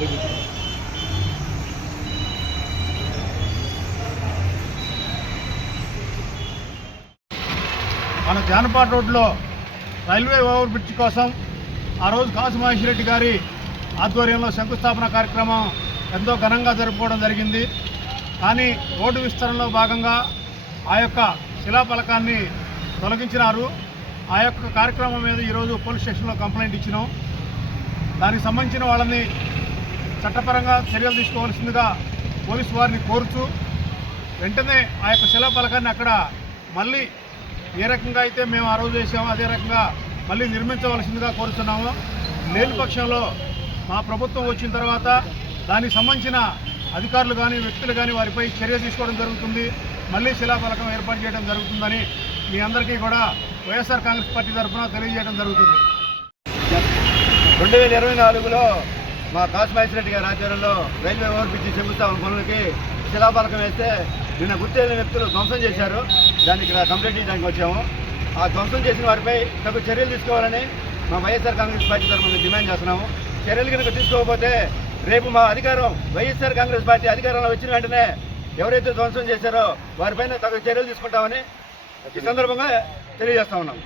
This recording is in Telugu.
మన జానపాట్ రోడ్లో రైల్వే ఓవర్ బ్రిడ్జ్ కోసం ఆ రోజు కాసు మహేష్ రెడ్డి గారి ఆధ్వర్యంలో శంకుస్థాపన కార్యక్రమం ఎంతో ఘనంగా జరుపుకోవడం జరిగింది. కానీ రోడ్డు విస్తరణలో భాగంగా ఆ యొక్క శిలాఫలకాన్ని తొలగించినారు. ఆ యొక్క కార్యక్రమం మీద ఈరోజు పోలీస్ స్టేషన్లో కంప్లైంట్ ఇచ్చినాం. దానికి సంబంధించిన వాళ్ళని చట్టపరంగా చర్యలు తీసుకోవాల్సిందిగా పోలీసు వారిని కోరుచు వెంటనే ఆ యొక్క శిలాఫలకాన్ని అక్కడ మళ్ళీ ఏ రకంగా అయితే మేము ఆ రోజు చేసామో అదే రకంగా మళ్ళీ నిర్మించవలసిందిగా కోరుతున్నాము. లేని పక్షంలో మా ప్రభుత్వం వచ్చిన తర్వాత దానికి సంబంధించిన అధికారులు కానీ వ్యక్తులు కానీ వారిపై చర్య తీసుకోవడం జరుగుతుంది. మళ్ళీ శిలాఫలకం ఏర్పాటు చేయడం జరుగుతుందని మీ అందరికీ కూడా వైఎస్ఆర్ కాంగ్రెస్ పార్టీ తరఫున తెలియజేయడం జరుగుతుంది. రెండు వేల ఇరవై నాలుగులో మా కాసు రెడ్డి గారి ఆధ్వర్యంలో రైల్వే ఓవర్ శంకుస్థాపన పనులకి శిలాఫలకం వేస్తే నిన్న గుర్తెరిగిన వ్యక్తులు ధ్వంసం చేశారు. దానికి ఇక్కడ కంప్లైంట్ చేయడానికి వచ్చాము. ఆ ధ్వంసం చేసిన వారిపై తగు చర్యలు తీసుకోవాలని మా వైఎస్ఆర్ కాంగ్రెస్ పార్టీ తరఫున డిమాండ్ చేస్తున్నాము. చర్యలు కనుక తీసుకోకపోతే రేపు మా అధికారం వైఎస్ఆర్ కాంగ్రెస్ పార్టీ అధికారంలో వచ్చిన వెంటనే ఎవరైతే ధ్వంసం చేశారో వారిపైన తగు చర్యలు తీసుకుంటామని ఈ సందర్భంగా తెలియజేస్తా ఉన్నాం